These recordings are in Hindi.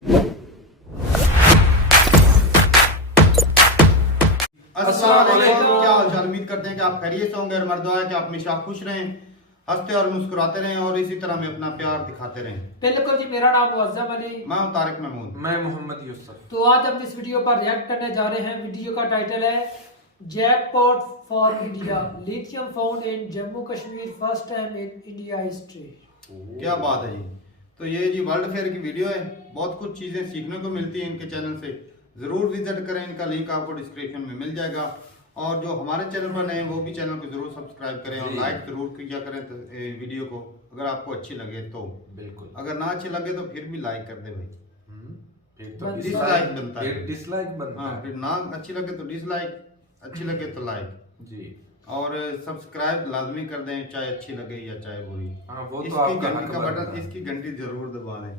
अस्सलाम वालेकुम। क्या हाल चाल? उम्मीद करते हैं कि आप खैरियत से होंगे और मर्द है कि आप हमेशा खुश रहें, हंसते और मुस्कुराते रहें और इसी तरह में अपना प्यार दिखाते रहें। बिल्कुल जी, मेरा नाम मुअज्जम अली, मैं हूं तारिक महमूद। मैं मोहम्मद यूसुफ। तो आज हम इस वीडियो पर रिएक्ट करने जा रहे हैं। वीडियो का टाइटल है jackpot for India, lithium found in Jammu Kashmir first time in India history. क्या बात है जी। तो ये जी वर्ल्ड फेयर की वीडियो है, बहुत कुछ चीजें सीखने को मिलती हैं इनके चैनल से। जरूर विजिट करें, इनका लिंक आपको डिस्क्रिप्शन में मिल जाएगा। और जो हमारे चैनल पर नए हैं वो भी चैनल को जरूर सब्सक्राइब करें और लाइक जरूर किया करें तो वीडियो को, अगर आपको अच्छी लगे तो। बिल्कुल, अगर ना अच्छी लगे तो फिर भी लाइक कर दे भाई। फिर तो डिसलाइक बनता है, फिर डिसलाइक बनता हाँ। है। फिर ना अच्छी लगे तो डिसलाइक, अच्छी लगे तो लाइक जी, और सब्सक्राइब लाजमी कर दें, चाहे अच्छी लगे या चाहे बुरी। हाँ वो तो इसकी आपका घंटी हक का बनता बटन, है। इसकी घंटी जरूर दबा दें।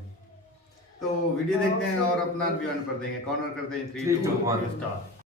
तो वीडियो देखते हैं और अपना रिव्यू कर देंगे। कॉर्नर करते हैं 3 2 1 स्टार्ट।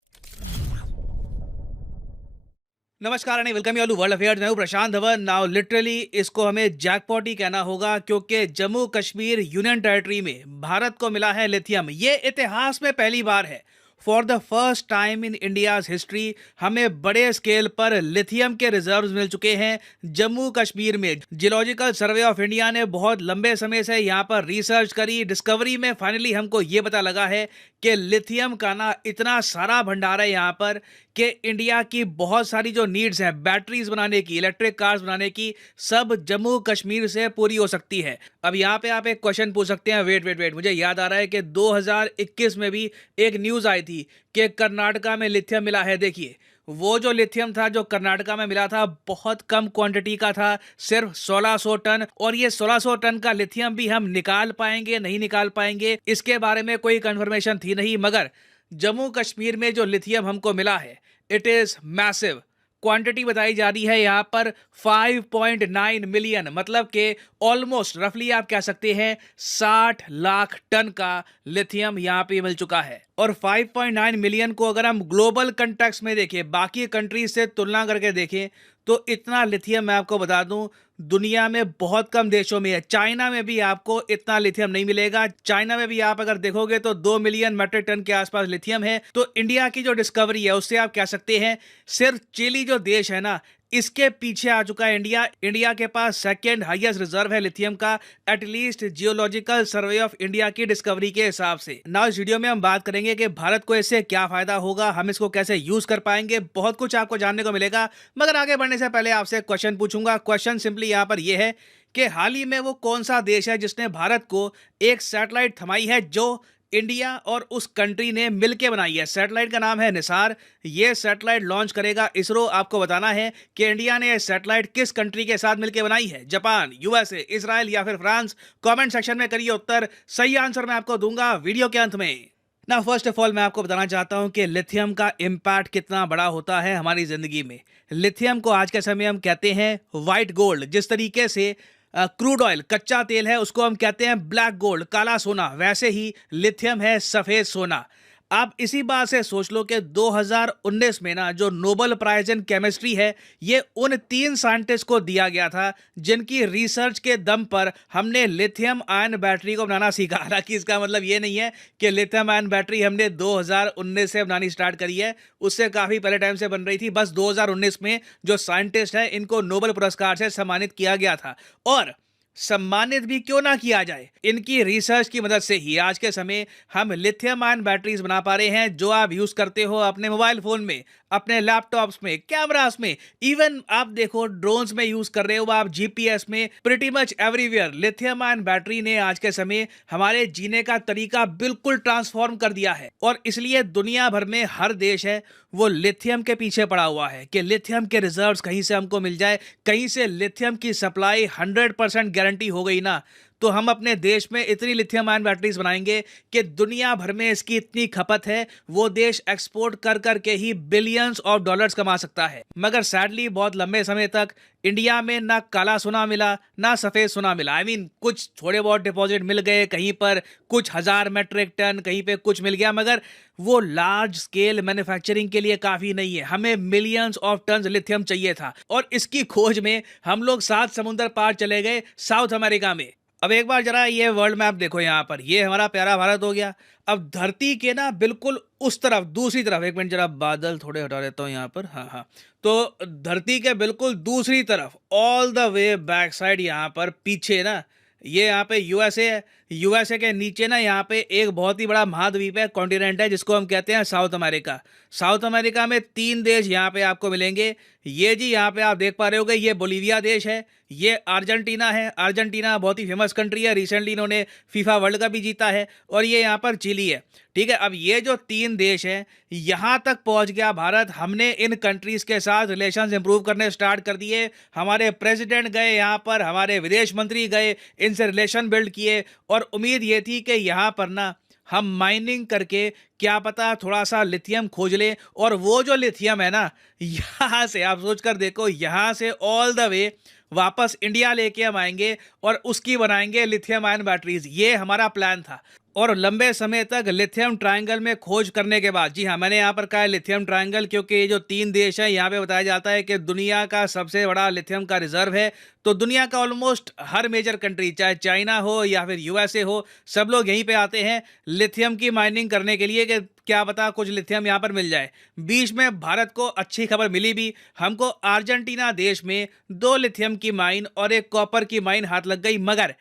नमस्कार and welcome you to world affairs. मैं हूं प्रशांत धवन। नाउ लिटरली इसको हमें जैकपॉट ही कहना होगा, क्योंकि जम्मू कश्मीर यूनियन टेरिटरी में भारत को मिला है लिथियम। ये इतिहास में पहली बार है। For the first time in India's history हमें बड़े स्केल पर लिथियम के रिजर्व्स मिल चुके हैं जम्मू कश्मीर में। जियोलॉजिकल सर्वे ऑफ इंडिया ने बहुत लंबे समय से यहाँ पर रिसर्च करी। डिस्कवरी में फाइनली हमको ये पता लगा है कि लिथियम का ना इतना सारा भंडार है यहाँ पर कि इंडिया की बहुत सारी जो नीड्स हैं बैटरीज बनाने की, इलेक्ट्रिक कार्स बनाने की, सब जम्मू कश्मीर से पूरी हो सकती है। अब यहाँ पे आप एक क्वेश्चन पूछ सकते हैं, वेट, मुझे याद आ रहा है कि 2021 में भी एक न्यूज़ आई थी कि कर्नाटका में लिथियम मिला है। देखिए, वो जो लिथियम था जो कर्नाटका में मिला था बहुत कम क्वांटिटी का था, सिर्फ 1600 टन। और ये 1600 टन का लिथियम भी हम निकाल पाएंगे नहीं निकाल पाएंगे इसके बारे में कोई कंफर्मेशन थी नहीं। मगर जम्मू कश्मीर में जो लिथियम हमको मिला है इट इज मैसिव। क्वांटिटी बताई जा रही है यहाँ पर 5.9 मिलियन, मतलब कि ऑलमोस्ट रफली आप कह सकते हैं 60 लाख टन का लिथियम यहाँ पे मिल चुका है। और 5.9 मिलियन को अगर हम ग्लोबल कंटेक्स्ट में देखें, बाकी कंट्रीज से तुलना करके देखें, तो इतना लिथियम मैं आपको बता दूं दुनिया में बहुत कम देशों में है। चाइना में भी आपको इतना लिथियम नहीं मिलेगा। चाइना में भी आप अगर देखोगे तो 2 मिलियन मेट्रिक टन के आसपास लिथियम है। तो इंडिया की जो डिस्कवरी है उससे आप कह सकते हैं सिर्फ चिली जो देश है ना, इसके पीछे आ चुका है इंडिया। इंडिया के पास सेकेंड हाईएस्ट रिजर्व है लिथियम का, at least geological survey of India की डिस्कवरी के हिसाब से। नाउ इस वीडियो में हम बात करेंगे कि भारत को इससे क्या फायदा होगा, हम इसको कैसे यूज कर पाएंगे, बहुत कुछ आपको जानने को मिलेगा। मगर आगे बढ़ने से पहले आपसे एक क्वेश्चन पूछूंगा। क्वेश्चन सिंपली यहाँ पर यह है कि हाल ही में वो कौन सा देश है जिसने भारत को एक सैटेलाइट थमाई है जो इंडिया और उस कंट्री ने मिलकर बनाई है। सैटेलाइट का नाम है निसार। ये सैटेलाइट लॉन्च करेगा इसरो। आपको बताना है कि इंडिया ने सैटेलाइट किस कंट्री के साथ मिलकर बनाई है, जापान, यूएसए, इजराइल या फिर फ्रांस। कमेंट सेक्शन में करिए उत्तर। सही आंसर मैं आपको दूंगा वीडियो के अंत में। ना फर्स्ट ऑफ ऑल मैं आपको बताना चाहता हूं कि लिथियम का इम्पैक्ट कितना बड़ा होता है हमारी जिंदगी में। लिथियम को आज के समय हम कहते हैं व्हाइट गोल्ड। जिस तरीके से क्रूड ऑयल कच्चा तेल है उसको हम कहते हैं ब्लैक गोल्ड, काला सोना, वैसे ही लिथियम है सफेद सोना। आप इसी बात से सोच लो कि 2019 में ना जो नोबेल प्राइज इन केमिस्ट्री है ये उन 3 साइंटिस्ट को दिया गया था जिनकी रिसर्च के दम पर हमने लिथियम आयन बैटरी को बनाना सीखा। हालांकि इसका मतलब ये नहीं है कि लिथियम आयन बैटरी हमने 2019 से बनानी स्टार्ट करी है, उससे काफ़ी पहले टाइम से बन रही थी। बस 2019 में जो साइंटिस्ट हैं इनको नोबेल पुरस्कार से सम्मानित किया गया था। और सम्मानित भी क्यों ना किया जाए, इनकी रिसर्च की मदद से ही आज के समय हम लिथियम आयन बैटरीज बना पा रहे हैं जो आप यूज करते हो अपने मोबाइल फोन में, अपने लैपटॉप्स में, कैमरास में, इवन आप देखो ड्रोन्स में यूज कर रहे हो आप, जीपीएस में, pretty much everywhere. Lithium ion battery ने आज के समय हमारे जीने का तरीका बिल्कुल ट्रांसफॉर्म कर दिया है। और इसलिए दुनिया भर में हर देश है वो लिथियम के पीछे पड़ा हुआ है कि लिथियम के रिजर्व्स कहीं से हमको मिल जाए। कहीं से लिथियम की सप्लाई 100% गारंटी हो गई ना, तो हम अपने देश में इतनी लिथियम आयन बैटरीज बनाएंगे कि दुनिया भर में इसकी इतनी खपत है वो देश एक्सपोर्ट कर करके ही बिलियंस ऑफ डॉलर्स कमा सकता है। मगर सैडली बहुत लंबे समय तक इंडिया में ना काला सोना मिला ना सफेद सोना मिला। आई मीन कुछ थोड़े बहुत डिपॉजिट मिल गए, कहीं पर कुछ 1000 मेट्रिक टन, कहीं पे कुछ मिल गया, मगर वो लार्ज स्केल मैन्युफैक्चरिंग के लिए काफी नहीं है। हमें मिलियंस ऑफ टन लिथियम चाहिए था और इसकी खोज में हम लोग 7 समुंदर पार चले गए साउथ अमेरिका में। अब एक बार जरा ये वर्ल्ड मैप देखो, यहाँ पर ये हमारा प्यारा भारत हो गया। अब धरती के ना बिल्कुल उस तरफ, दूसरी तरफ, एक मिनट जरा बादल थोड़े हटा देता हूँ यहाँ पर, हाँ हाँ, तो धरती के बिल्कुल दूसरी तरफ all the way back side यहाँ पर पीछे ना, ये यहाँ पे यूएसए है। यूएसए के नीचे ना यहाँ पे एक बहुत ही बड़ा महाद्वीप है, कॉन्टिनेंट है, जिसको हम कहते हैं साउथ अमेरिका। साउथ अमेरिका में 3 देश यहाँ पे आपको मिलेंगे। ये जी यहाँ पे आप देख पा रहे होगे, ये बोलीविया देश है, ये अर्जेंटीना है। अर्जेंटीना बहुत ही फेमस कंट्री है, रिसेंटली इन्होंने फीफा वर्ल्ड कप भी जीता है। और ये यहाँ पर चिली है। ठीक है, अब ये जो 3 देश हैं, यहाँ तक पहुँच गया भारत। हमने इन कंट्रीज़ के साथ रिलेशंस इंप्रूव करने स्टार्ट कर दिए। हमारे प्रेसिडेंट गए यहाँ पर, हमारे विदेश मंत्री गए, इनसे रिलेशन बिल्ड किए। और उम्मीद ये थी कि यहाँ पर ना हम माइनिंग करके क्या पता थोड़ा सा लिथियम खोज लें, और वो जो लिथियम है ना, यहाँ से आप सोच कर देखो, यहाँ से ऑल द वे वापस इंडिया लेके हम आएंगे और उसकी बनाएंगे लिथियम आयन बैटरीज। ये हमारा प्लान था। और लंबे समय तक लिथियम ट्रायंगल में खोज करने के बाद, जी हाँ, मैंने यहाँ पर कहा है लिथियम ट्रायंगल, क्योंकि ये जो 3 देश हैं, यहाँ पे बताया जाता है कि दुनिया का सबसे बड़ा लिथियम का रिजर्व है। तो दुनिया का ऑलमोस्ट हर मेजर कंट्री, चाहे चाइना हो या फिर यूएसए हो, सब लोग यहीं पे आते हैं लिथियम की माइनिंग करने के लिए, कि क्या पता कुछ लिथियम यहाँ पर मिल जाए। बीच में भारत को अच्छी खबर मिली भी, हमको अर्जेंटीना देश में 2 लिथियम की माइन और 1 कॉपर की माइन हाथ लग गई। मगर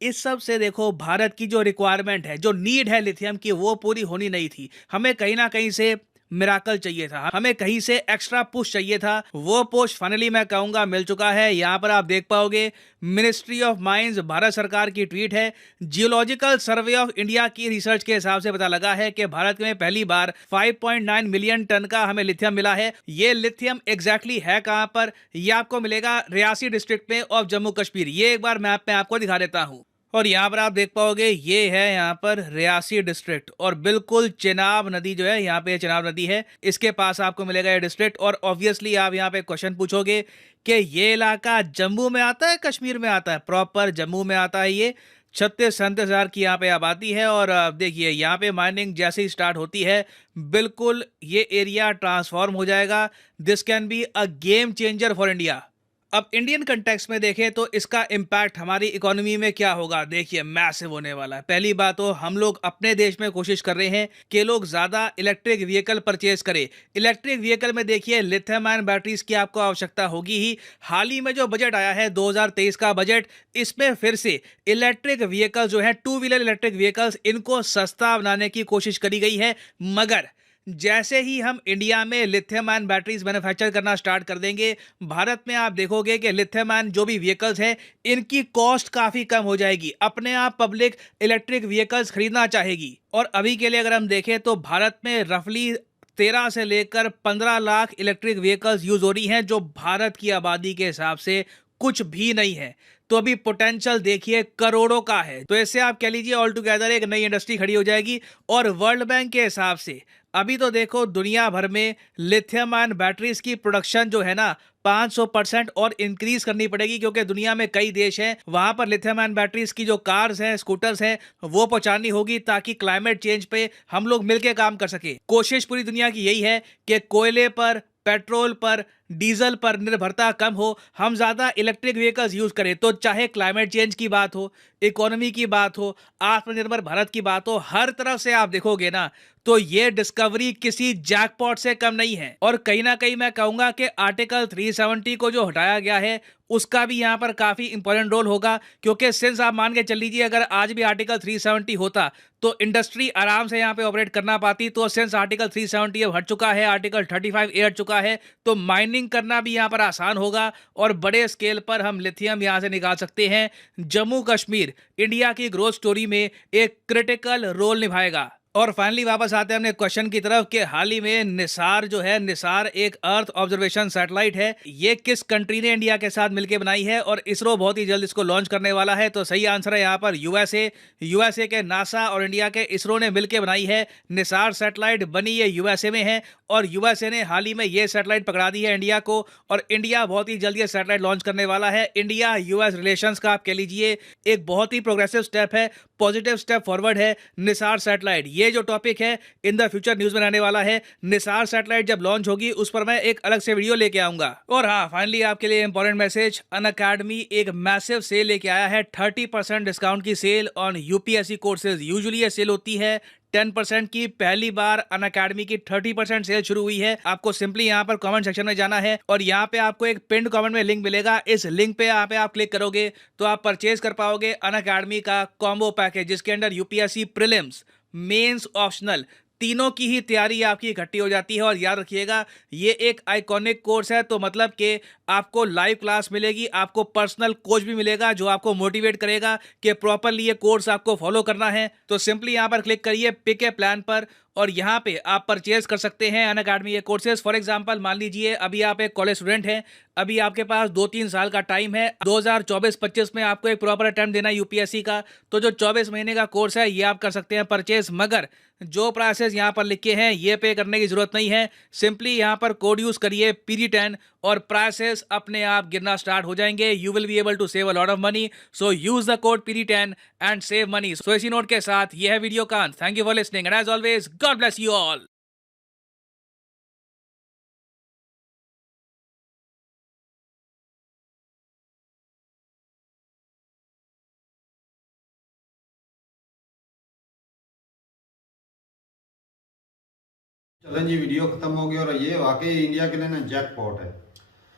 इस सब से देखो, भारत की जो रिक्वायरमेंट है, जो नीड है लिथियम की, वो पूरी होनी नहीं थी। हमें कहीं ना कहीं से मिराकल चाहिए था, हमें कहीं से एक्स्ट्रा पुश चाहिए था। वो पुश फाइनली मैं कहूँगा मिल चुका है। यहाँ पर आप देख पाओगे, मिनिस्ट्री ऑफ माइंस, भारत सरकार की ट्वीट है। जियोलॉजिकल सर्वे ऑफ इंडिया की रिसर्च के हिसाब से पता लगा है कि भारत में पहली बार 5.9 मिलियन टन का हमें लिथियम मिला है। ये लिथियम एग्जैक्टली है कहाँ पर, ये आपको मिलेगा रियासी डिस्ट्रिक्ट में ऑफ जम्मू कश्मीर। ये एक बार मैप में आपको दिखा देता हूँ। और यहाँ पर आप देख पाओगे, ये है यहाँ पर रियासी डिस्ट्रिक्ट, और बिल्कुल चिनाब नदी जो है, यहाँ पे चिनाब नदी है, इसके पास आपको मिलेगा ये डिस्ट्रिक्ट। और ऑब्वियसली आप यहाँ पे क्वेश्चन पूछोगे कि ये इलाका जम्मू में आता है, कश्मीर में आता है? प्रॉपर जम्मू में आता है। ये 36-37 हज़ार की यहाँ पे आबादी है। और देखिए, यहाँ पे माइनिंग जैसे ही स्टार्ट होती है, बिल्कुल ये एरिया ट्रांसफॉर्म हो जाएगा। This can be a game changer for India. अब इंडियन कंटेक्स्ट में देखें तो इसका इम्पैक्ट हमारी इकोनॉमी में क्या होगा, देखिए मैसिव होने वाला है। पहली बात तो हम लोग अपने देश में कोशिश कर रहे हैं कि लोग ज़्यादा इलेक्ट्रिक व्हीकल परचेज करें। इलेक्ट्रिक व्हीकल में देखिए, लिथियम आयन बैटरीज की आपको आवश्यकता होगी ही। हाल ही में जो बजट आया है 2023 का बजट, इसमें फिर से इलेक्ट्रिक व्हीकल जो है, 2 व्हीलर इलेक्ट्रिक व्हीकल्स, इनको सस्ता बनाने की कोशिश करी गई है। मगर जैसे ही हम इंडिया में लिथियम आयन बैटरीज मैन्युफैक्चर करना स्टार्ट कर देंगे, भारत में आप देखोगे कि लिथियम आयन जो भी व्हीकल्स हैं, इनकी कॉस्ट काफ़ी कम हो जाएगी। अपने आप पब्लिक इलेक्ट्रिक व्हीकल्स खरीदना चाहेगी। और अभी के लिए अगर हम देखें तो भारत में रफली 13 से लेकर 15 लाख इलेक्ट्रिक व्हीकल्स यूज हो रही हैं, जो भारत की आबादी के हिसाब से कुछ भी नहीं है। तो अभी पोटेंशियल देखिए करोड़ों का है। तो इससे आप कह लीजिए ऑल टुगेदर एक नई इंडस्ट्री खड़ी हो जाएगी। और वर्ल्ड बैंक के हिसाब से अभी तो देखो, दुनिया भर में लिथियम आयन बैटरीज की प्रोडक्शन जो है ना, 500% और इंक्रीज करनी पड़ेगी, क्योंकि दुनिया में कई देश हैं, वहां पर लिथियम आयन बैटरीज की जो कार्स हैं, स्कूटर्स हैं, वो पहुंचानी होगी, ताकि क्लाइमेट चेंज पे हम लोग मिलकर काम कर सके। कोशिश पूरी दुनिया की यही है कि कोयले पर, पेट्रोल पर, डीजल पर निर्भरता कम हो, हम ज़्यादा इलेक्ट्रिक व्हीकल्स यूज़ करें। तो चाहे क्लाइमेट चेंज की बात हो, इकोनॉमी की बात हो, आत्मनिर्भर भारत की बात हो, हर तरफ से आप देखोगे ना, तो ये डिस्कवरी किसी जैकपॉट से कम नहीं है। और कहीं ना कहीं मैं कहूँगा कि आर्टिकल 370 को जो हटाया गया है, उसका भी यहाँ पर काफ़ी इंपॉर्टेंट रोल होगा। क्योंकि सिंस आप मान के चल लीजिए, अगर आज भी आर्टिकल 370 होता तो इंडस्ट्री आराम से यहाँ पे ऑपरेट करना पाती। तो सिंस आर्टिकल 370 अब हट चुका है, आर्टिकल 35A हट चुका है, तो माइनिंग करना भी यहाँ पर आसान होगा और बड़े स्केल पर हम लिथियम यहाँ से निकाल सकते हैं। जम्मू कश्मीर इंडिया की ग्रोथ स्टोरी में एक क्रिटिकल रोल निभाएगा। और फाइनली वापस आते हैं अपने क्वेश्चन की तरफ कि हाल ही में निसार जो है, निसार एक अर्थ ऑब्जर्वेशन सैटेलाइट है, ये किस कंट्री ने इंडिया के साथ मिलकर बनाई है? और इसरो बहुत ही जल्द इसको लॉन्च करने वाला है। तो सही आंसर है यहाँ पर यूएसए के नासा और इंडिया के इसरो ने मिलकर बनाई है निसार सैटेलाइट। बनी ये यूएसए में है और यूएसए ने हाल ही में ये सैटेलाइट पकड़ा दी है इंडिया को, और इंडिया बहुत ही जल्द ये सैटेलाइट लॉन्च करने वाला है। इंडिया यूएस रिलेशंस का आप कह लीजिए एक बहुत ही प्रोग्रेसिव स्टेप है, पॉजिटिव स्टेप फॉरवर्ड है निसार सैटेलाइट। ये जो टॉपिक है इन द फ्यूचर न्यूज में रहने वाला है। निसार सैटेलाइट जब लॉन्च होगी उस पर मैं एक अलग से वीडियो लेके आऊंगा। और हाँ, फाइनली आपके लिए इंपॉर्टेंट मैसेज, अनअकैडमी एक मैसिव सेल लेके आया है। 30% डिस्काउंट की sale on UPSC courses. Usually ये सेल होती है 10% की। पहली बार अनअकैडमी की 30% सेल शुरू हुई है। आपको सिंपली यहाँ पर कमेंट सेक्शन में जाना है और यहाँ पे आपको एक पिन्ड कमेंट में लिंक मिलेगा। इस लिंक पे आप क्लिक करोगे तो आप परचेज कर पाओगे अनअकैडमी का कॉम्बो पैकेज, जिसके अंदर यूपीएससी प्रीलिम्स, मेंस, ऑप्शनल तीनों की ही तैयारी आपकी इकट्ठी हो जाती है। और याद रखिएगा, ये एक आइकॉनिक कोर्स है, तो मतलब कि आपको लाइव क्लास मिलेगी, आपको पर्सनल कोच भी मिलेगा जो आपको मोटिवेट करेगा कि प्रॉपरली ये कोर्स आपको फॉलो करना है। तो सिंपली यहाँ पर क्लिक करिए पिक ए प्लान पर और यहाँ पे आप परचेज कर सकते हैं अनअकैडमी के कोर्सेज। फॉर एग्जांपल, मान लीजिए अभी आप एक कॉलेज स्टूडेंट हैं, अभी आपके पास 2-3 साल का टाइम है, 2024-25 में आपको एक प्रॉपर अटेम्प्ट देना है यूपीएससी का। तो जो 24 महीने का कोर्स है ये आप कर सकते हैं परचेज। मगर जो प्राइसेस यहाँ पर लिखे हैं ये पे करने की जरूरत नहीं है। सिंपली यहाँ पर कोड यूज करिए PD10 और प्राइसेस अपने आप गिरना स्टार्ट हो जाएंगे। You will be able to save a lot of money, so use the code PD10 and save money. So इसी नोट के साथ ये है वीडियो का अंत। Thank you for listening and as always God bless you all. चलें जी, वीडियो खत्म हो गया और ये वाकई इंडिया के लिए ना जैकपॉट है।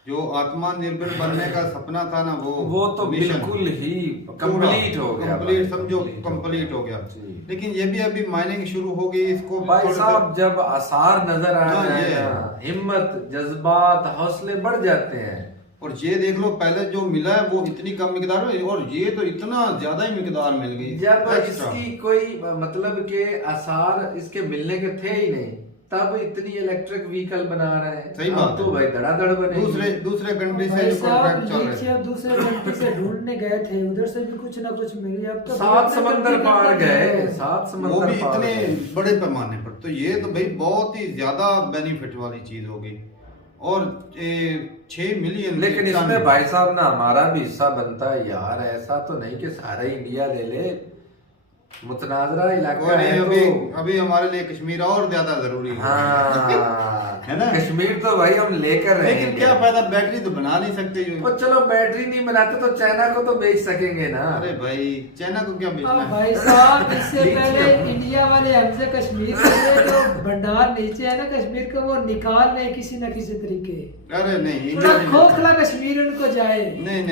जो आत्मनिर्भर बनने का सपना था ना, वो तो बिल्कुल ही कंप्लीट हो गया। कंप्लीट समझो, कंप्लीट हो गया। लेकिन ये भी अभी माइनिंग शुरू हो गई। इसको भाई साहब जब आसार नजर आ रहे हैं, हिम्मत, जज्बात, हौसले बढ़ जाते हैं। और ये देख लो, पहले जो मिला है वो इतनी कम मिकदार में, और ये तो इतना ज्यादा ही मिकदार मिल गई। जब इसकी कोई मतलब के आसार इसके मिलने के थे ही नहीं, तब इतनी इलेक्ट्रिक व्हीकल बना रहे हैं। सही बात तो भाई धड़ाधड़ बने। दूसरे कंट्री से जो कॉन्ट्रैक्ट चल रहे हैं, दूसरे कंट्री से ढूंढने गए थे, उधर से भी कुछ ना कुछ मिली। अब तो 7 समंदर पार गए, 7 समंदर वो भी पार इतने गए। बड़े पैमाने पर। तो ये तो भाई बहुत ही ज्यादा बेनिफिट वाली चीज हो गई। और 6 मिलियन। लेकिन इसमें भाई साहब ना हमारा भी हिस्सा बनता है यार। ऐसा तो नहीं कि सारा इंडिया ले ले, मुतनाजरा इलाका है। अभी हमारे लिए कश्मीर और ज्यादा जरूरी है। हाँ, है ना? कश्मीर तो भाई हम लेकर रहे। लेकिन क्या फायदा, बैटरी तो बना नहीं सकते जो। तो चलो बैटरी नहीं बनाते तो चाइना को तो बेच सकेंगे ना। अरे भाई, चाइना को क्या बेचना है? भाई साहब, इससे पहले इंडिया वाले हमसे कश्मीर के जो भंडार नीचे है ना कश्मीर का, वो निकाल रहे किसी न किसी तरीके। अरे नहीं, थोड़ा खोखला कश्मीर उनको जाए। नहीं,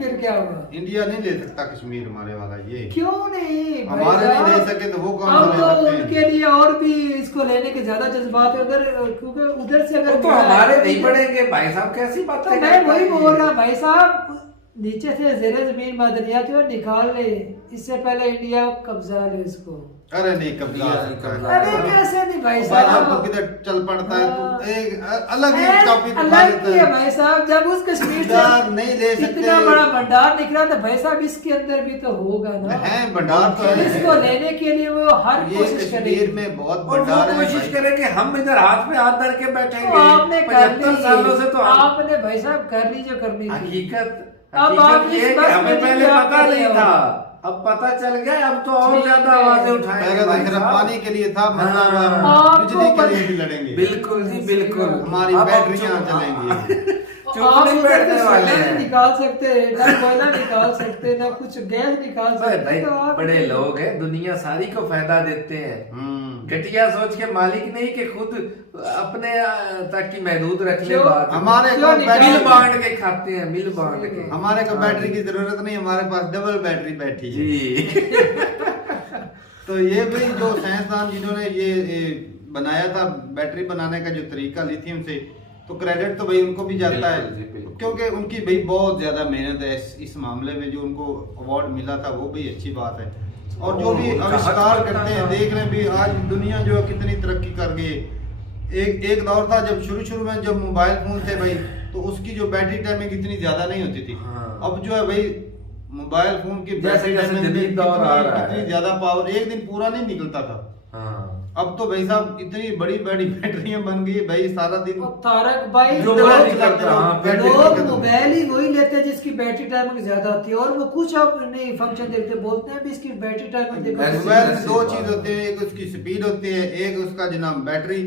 फिर क्या होगा? इंडिया नहीं ले सकता कश्मीर हमारे वाला। ये क्यों नहीं? हमारे नहीं ले सके तो वो कौन अब ले तो सकते हैं? उनके लिए और भी इसको लेने के ज्यादा जज्बात है। अगर क्योंकि उधर से अगर वो तो हमारे नहीं पड़ेंगे भाई साहब, कैसी बात तो है। मैं वही बोल रहा भाई साहब, नीचे से ज़ेरे जमीन मादनियात जो निकाल ले, इससे पहले इंडिया कब्जा ले इसको। अरे नहीं, कब्जा सकता है। अरे कैसे नहीं भाई साहब, साहब, आपको किधर चल पड़ता है तो एक अलग ही टॉपिक उठा अलग लेता ही है है। भाई साहब। जब उस कश्मीर भंडार से नहीं ले सकते। इतना बड़ा भंडार निकला तो भाई साहब इसके अंदर भी तो होगा ना। है भंडार तो है। इसको लेने के लिए वो हर ये कोशिश कश्मीर करेगी। में बहुत और वो भंडार है कोशिश भाई। करें कि हम इधर हाथ में हाथ धर के बैठेंगे। तो आपने कर 75 सालों से तो आपने भाई साहब कर ली जो करनी थी। हकीकत अब आप ये इस कि बस हमें में पहले नहीं पता आप नहीं कर रहे था, हो। अब पता चल गया। अब तो और ठीक ज्यादा है। आवाजें उठाएंगे पहले भाई तो सिर्फ साहब। पानी के लिए था, हाँ। बिजली के लिए भी लड़ेंगे। बिल्कुल जी बिल्कुल। हमारी अब बैटरियां चुप- चलेंगी। चुप आप नहीं उधर बैठने से वाले सोना नहीं हैं। निकाल सकते, ना कोयला निकाल सकते, ना कुछ गैस निकाल भाई सकते। तो आप बड़े लोग हैं, दुनिया सारी को फायदा देते हैं। घटिया सोच के मालिक नहीं कि खुद अपने तक की महदूद रख ले। क्यों? बात हमारे क्यों को निकाल- मिल बांट के खाते हैं, मिल बांट के। हमारे को बैटरी की जरूरत नहीं, हमारे पास डबल बैटरी बैठी है। जी तो ये भी जो साइंसदान जिन्होंने ये बनाया था बैटरी बनाने का जो तरीका लिथियम से, तो क्रेडिट तो भाई उनको भी जाता है, बिल्कुल जी, बिल्कुल। क्योंकि उनकी भाई बहुत ज्यादा मेहनत है इस मामले में। जो उनको अवार्ड मिला था वो भी अच्छी बात है। और जो भी उनका आविष्कार हक करते बनता हैं, था। देख रहे हैं भी आज दुनिया जो है कितनी तरक्की कर गई है। एक दौर था जब शुरू में जब मोबाइल फोन थे भाई, तो उसकी जो बैटरी टाइमिंग इतनी ज्यादा नहीं होती थी। हाँ। अब जो है भाई मोबाइल फोन की जैसे बैटरी जैसे टाइमिंग जदीद दौर आ रहा है। कितनी ज्यादा पावर, एक दिन पूरा नहीं निकलता था। हाँ। अब तो भाई साहब इतनी बड़ी बड़ी बैटरियां बन गई भाई, सारा दिन और तारक भाई जो लोग मर्जी करता, हाँ, बैटरी लोग खत्म। मोबाइल ही वही लेते हैं जिसकी बैटरी टाइमिंग ज्यादा होती है, और वो कुछ अब नहीं फंक्शन देखते, बोलते हैं भी इसकी बैटरी टाइमिंग देखो। ऐसी- मोबाइल में ऐसी दो बात चीज है। होती है, एक उसकी स्पीड होती है, एक उसका जनाब बैटरी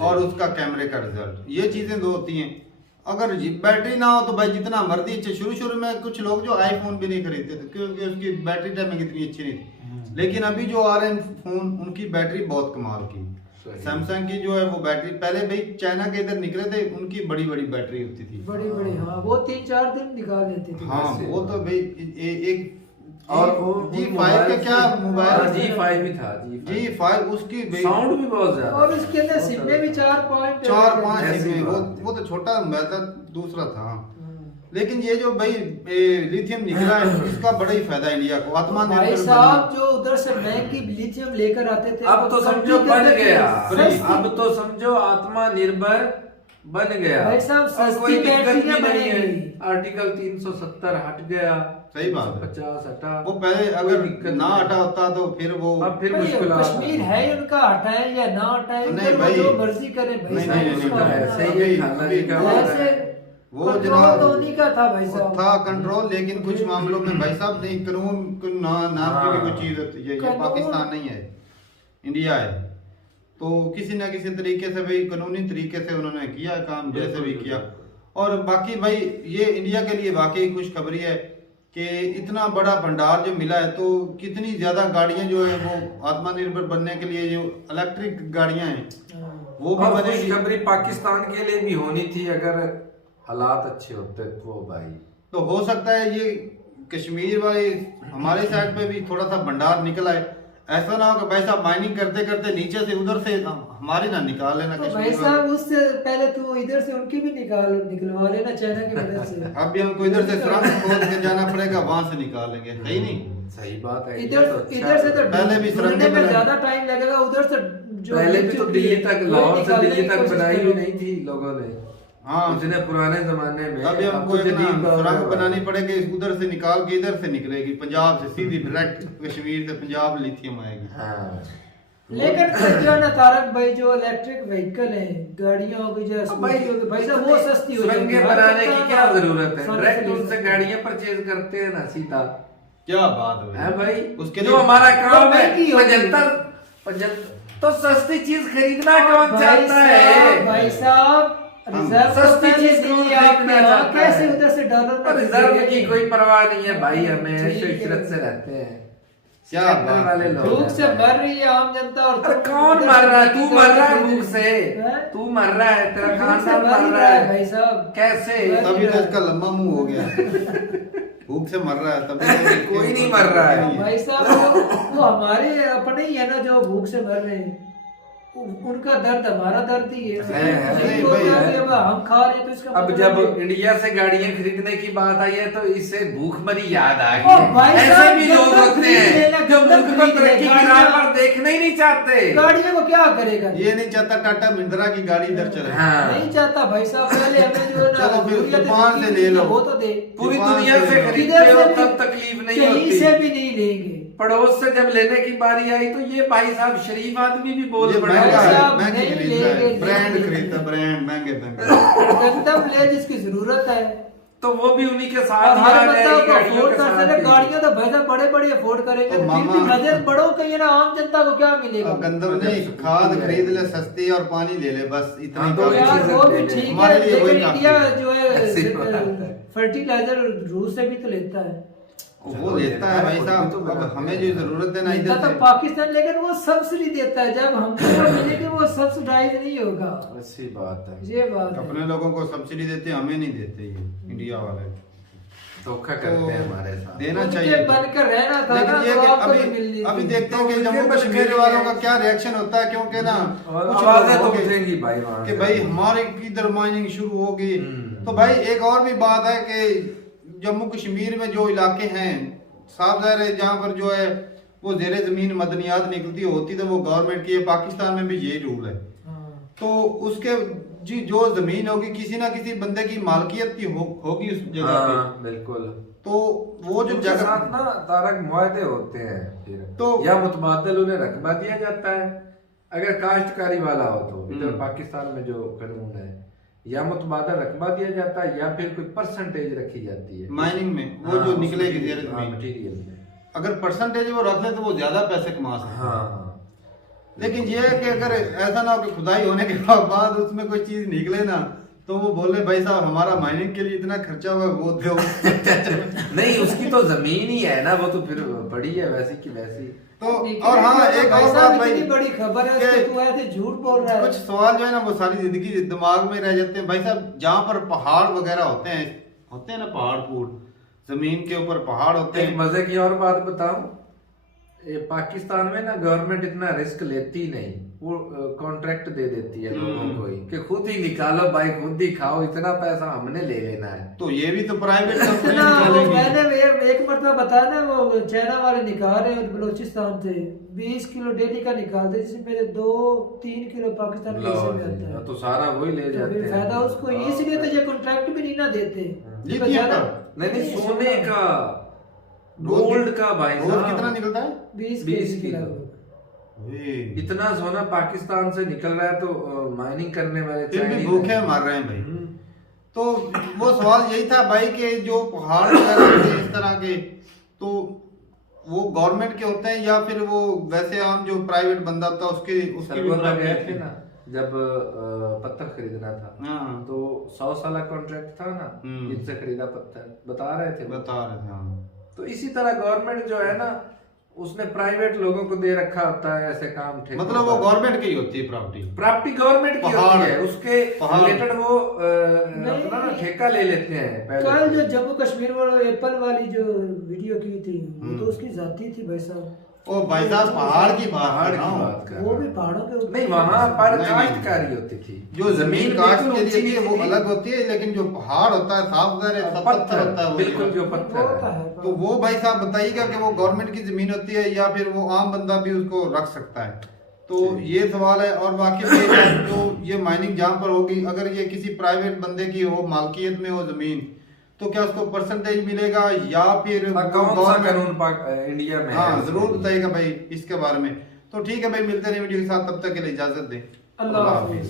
और उसका कैमरे का रिजल्ट, ये चीजें दो होती हैं। अगर बैटरी ना हो तो भाई जितना मर्जी अच्छे, शुरू में कुछ लोग जो आईफोन भी नहीं खरीदते थे क्योंकि उसकी बैटरी टाइमिंग इतनी अच्छी नहीं थी, लेकिन अभी जो आ रहे हैं फोन उनकी बैटरी बहुत कमाल की। सही। सैमसंग की जो है वो बैटरी, पहले भाई चाइना के इधर निकले थे, उनकी बड़ी बड़ी बैटरी होती थी। बड़ी बड़ी, हाँ वो 3-4 दिन निकाल लेते थे। हाँ ऐसे वो तो भाई एक और वो G5 का क्या मोबाइल, G5 भी था, G5 उसकी साउंड भी बहुत ज्यादा, और उसके अंदर सिम में भी 4-5 चार पांच ऐसी इसमें, बात है। वो तो छोटा मोबाइल था, दूसरा था। लेकिन ये जो भाई लिथियम निकला है इसका बड़ा ही फायदा इंडिया को, भाई आत्मनिर्भर साहब जो उधर से महंगी लिथियम लेकर आते थे, अब तो समझो बन गया, सस्ती- अब तो समझो आत्मनिर्भर बन गया। भाई साहब, और सस्ती कोई दिक्कत भी बैटरियां नहीं है। बनेगी। आर्टिकल 370 हट गया, सही बात है। 350 हटा, वो पहले कोई अगर दिक्कत ना नहीं। हटा होता तो फिर वो अब फिर भाई, मुश्किल कश्मीर है उनका, हटाए या ना हटाए, नहीं उधर वो भाई। जो मर्जी करें भाई नहीं, साहब, नहीं, नहीं, उसका नहीं, अपना- ऐसे ही खाना जी का ऐसे वो control जनाब तो उन्हीं का था भाई वो साहब। था कंट्रोल, लेकिन कुछ मामलों में भाई साहब नहीं, कानून नाम की भी कोई चीज होती है, ये कानून- पाकिस्तान नहीं है, इंडिया है। तो किसी ना किसी तरीके से भाई कानूनी तरीके से उन्होंने किया काम, जैसे भी किया। और बाकी भाई ये इंडिया के लिए वाकई खुशखबरी है कि इतना बड़ा भंडार जो मिला है, तो कितनी ज्यादा गाड़ियां जो है वो आत्मनिर्भर बनने के लिए जो इलेक्ट्रिक गाड़ियां हैं वो भी और बनेगी। खुशखबरी पाकिस्तान के लिए भी होनी थी अगर हालात अच्छे होते तो भाई। तो हो सकता है ये कश्मीर वाले हमारे साइड पे भी थोड़ा सा भंडार निकल आए, ऐसा ना हो कि भाई साहब माइनिंग करते करते नीचे से उधर से हमारे ना निकाल लेना तो भाई कश्मीर साहब वाले। उससे पहले तू इधर से उनकी भी निकलवा लेना चाइना की मदद से। अब भी हमको इधर से सुरंग खोद के जाना पड़ेगा, वहां से निकालेंगे, सही नहीं। सही बात है। इधर तो अच्छा इधर से तो पहले भी ढूंढने सुरंगें में बनाई। ज्यादा टाइम लगेगा, उधर से जो पहले भी तो दिल्ली तक, वही लाहौर से निकालने दिल्ली की तक कोशिश बनाई करो। भी नहीं थी लोगों ने। हाँ इतने पुराने जमाने में अभी अब हमको तो एक ना जदीद दौर सुरंग है। बनानी पड़ेगी, उधर से निकाल के इधर से निकलेगी, पंजाब से सीधी डायरेक्ट कश्मीर से पंजाब लिथियम आएगी। हाँ। लेकिन फिर जो है ना तारक भाई, जो इलेक्ट्रिक व्हीकल है, गाड़ियां हो गई, जो अब स्कूटी हो गई, भाई साहब वो सस्ती हो सुरंगें जाएगी। बनाने की क्या हर जरूरत है, साल डायरेक्ट से ले उनसे सकते गाड़ियां परचेज करते हैं ना सीधा। क्या बात है भाई, उसके जो लिए हमारा काम है महंगी होगी। 75 तो सस्ती चीज खरीदना कौन भाई चाहता साहब, है? भाई साहब रिजर्व सस्ती तो चीज पहले कौन दी आपने, खरीदना और चाहता कैसे है? उधर से डॉलर में और रिजर्व खरीदेंगे? की कोई परवाह नहीं है भाई, हमें ठीक ऐसे है। इशरत से रहते हैं। क्या सेक्टर बात वाले है। लोग भूख हैं से भाई। मर रही है आम जनता, और अरे तुम कौन उधर मर से रहा है? तू मर रहा है खरीदे। भूख से, हैं? तू मर रहा है, तेरा भूख से खानदान मर ही मर रहा रहा है भाई है। साहब। कैसे? तभी तो इसका लंबा मुंह हो गया भूख से मर रहा है तभी तो कोई नहीं मर रहा है। भाई साहब वो हमारे अपने ही है ना जो भूख से मर रहे हैं, उनका दर्द हमारा दर्द ही है। है, जिनको भाई, क्या है। कि अब हम खा रहे हैं तो इसका अब मतलब जब ये- इंडिया से गाड़ियां खरीदने की बात आई है तो इससे भूखमरी याद आ ओ भाई गई। ऐसे साहब, भी जब लोग तक होते खरीद हैं लेना, जो जब तक मुल्क को खरीद तरक्की की लेना, राह पर देखना ही नहीं चाहते। गाड़ियों को क्या करेगा? ये नहीं चाहता टाटा महिंद्रा की गाड़ी इधर चले। हाँ। नहीं चाहता भाई साहब, पहले हमें जो है ना चलो फिर जरूरियत जापान से है, ले लो। वो तो दे। पूरी दुकान दुनिया से से ले लो। खरीदते इधर हो से तब भी- तकलीफ नहीं कहीं होती। से भी नहीं लेंगे। पड़ोस से जब लेने की बारी आई तो ये भाई साहब शरीफ आदमी भी बोल ये पड़े। महंगा भाई है, साहब, महंगी नहीं खरीदता है, लेंगे, ब्रांड नहीं खरीदता है, ब्रांड महंगे महंगे। गंदम ले जिसकी जरूरत है, तो वो भी उन्हीं के और साथ ही हर आ बंदा जाएगी को गाड़ियों अफोर्ड के कर साथ सकते। ही। गाड़ियां तो भाई साहब बड़े बड़े अफोर्ड करेंगे, तो तो फिर मामा- भी बजट बड़ों का ये ना आम जनता को क्या मिलेगा? अब गंदम नहीं, खाद खरीद ले सस्ती और पानी ले ले, बस इतना हाँ, ही दो काफी ही यार चीजें वो भी ले ले। ठीक है, हमारे लिए वही लेकिन काफी इंडिया है। जो ऐसी है बात है। फर्टिलाइजर रूस से भी तो लेता है। वो लेता है भाई साहब, तो अब बनाते हमें हैं। जो जरूरत है ना लेता इधर तो से पाकिस्तान, लेकिन वो सब्सिडी देता है, जब हमको मिलेगी वो सब्सिडाइज नहीं होगा। अच्छी बात है। ये बात है। अपने लोगों को सब्सिडी देते हैं, हमें नहीं देते ये इंडिया वाले। धोखा करते हैं हमारे साथ। देना उनके चाहिए। बनकर रहना था लेकिन ना, ये तो कि आपको भी मिलनी अभी थी। देखते हैं कि तो जम्मू उनके कश्मीर बनकर वालों का ही क्या रिएक्शन होता है, क्योंकि ना और कुछ आवाजें लोग तो होंगे उठेंगी भाई वहां कि से। भाई हमारे किधर माइनिंग शुरू होगी। हम्म। तो भाई एक और भी बात है कि जम्मू कश्मीर में जो इलाके हैं, साफ जाहिर है जहाँ पर जो है वो जेरे जमीन मदनियात निकलती होती तो वो गवर्नमेंट की है। पाकिस्तान में भी यही रूल है। हाँ। तो उसके जी जो जमीन होगी किसी ना किसी बंदे की मालकियत की होगी उस जगह पे। हाँ, बिल्कुल। तो वो जो उनके साथ जगह ना तारक मुआहदे होते हैं फिर तो- या मुतबादल उन्हें रकबा दिया जाता है अगर काश्तकारी वाला हो तो इधर पाकिस्तान में जो कानून है, या मुतबादा रकबा दिया जाता है या फिर कोई परसेंटेज रखी जाती है माइनिंग में, वो जो निकलेगी मटेरियल में, अगर परसेंटेज वो रख ले तो वो ज्यादा पैसे कमा सकते हैं। हाँ। लेकिन ये है कि अगर ऐसा ना हो कि खुदाई होने के बाद उसमें कोई चीज निकले ना, तो वो बोले भाई साहब हमारा माइनिंग के लिए इतना खर्चा हुआ वो दो। नहीं, उसकी तो जमीन ही है ना, वो तो फिर बड़ी है वैसी की वैसी। तो और हाँ, एक और बात भाई, इतनी बड़ी खबर है उसके, तू ऐसे झूठ बोल रहा है। कुछ सवाल जो है ना वो सारी जिंदगी दिमाग में रह जाते हैं भाई साहब। जहाँ पर पहाड़ वगैरह होते हैं ना, पहाड़ फूट जमीन के ऊपर पहाड़ होते एक हैं। मजे की और बात बताऊं, ये पाकिस्तान में ना गवर्नमेंट इतना रिस्क लेती नहीं, वो कॉन्ट्रैक्ट दे देती है लोगों को ही कि खुद ही निकालो भाई, खुद ही खाओ, इतना पैसा हमने ले लेना है। तो ये भी तो प्राइवेट कंपनी ना, वो निकालेगी। मैंने एक मरतबा बताया ना, वो चाइना वाले निकाल रहे हैं बलोचिस्तान से 20 किलो डेली का निकालते, जिसमें मेरे 2-3 किलो पाकिस्तान के हिस्से में आता है। तो सारा वही ले तो जाते फिर हैं। फायदा उसको, इसलिए तो ये कॉन्ट्रैक्ट भी नहीं ना देते। लिथियम का? नहीं, सोने का, गोल्ड का भाई रोज साहब कितना निकलता है? 20 किलो। इतना सोना पाकिस्तान से निकल रहा है, तो माइनिंग करने वाले फिर भी चाइनीज भूखे मर रहे हैं भाई। तो वो सवाल यही था भाई कि जो पहाड़ वगैरह होते हैं इस तरह के, तो वो गवर्नमेंट के होते हैं या फिर वो वैसे आम जो प्राइवेट बंदा होता है उसके भी सरगोदा गए प्राइवेट थे ना, जब पत्थर खरीदना था, हाँ। तो 100 साल कॉन्ट्रैक्ट था ना, जिनसे खरीदा पत्थर, बता रहे थे। हाँ। तो इसी तरह गवर्नमेंट जो है ना, उसने प्राइवेट लोगों को दे रखा होता है ऐसे काम, ठेकों मतलब वो पर। गवर्नमेंट की होती है प्रॉपर्टी गवर्नमेंट की होती है, उसके पहाड़। रिलेटेड वो अपना ना ठेका ले लेते हैं पहले। कल जो जम्मू कश्मीर वालों एप्पल वाली जो वीडियो की थी, वो तो उसकी जाती थी भाई साहब। ओ भाई साहब पहाड़ की पहाड़ बात की बात कर वो भी पहाड़ों के ऊपर। नहीं, वहाँ पर नहीं, नहीं। काश्तकारी होती थी, जो जमीन काश्त बिल्कुल के लिए ऊंची थी वो थी। अलग होती है, लेकिन जो पहाड़ होता है साफ पत्थर होता है वो बिल्कुल जो वो पत्थर तो है। है। तो वो भाई साहब बताइएगा कि वो गवर्नमेंट की जमीन होती है या फिर वो आम बंदा भी उसको रख सकता है। तो ये सवाल है। और बाकी में जो ये माइनिंग जहाँ पर होगी, अगर ये किसी प्राइवेट बंदे की हो, मालकियत में हो जमीन, तो क्या उसको परसेंटेज मिलेगा या फिर कौन सा कानून इंडिया में? हाँ जरूर बताइएगा भाई इसके बारे में। तो ठीक है भाई, मिलते हैं वीडियो के साथ, तब तक के लिए इजाजत दें। अल्लाह हाफिज।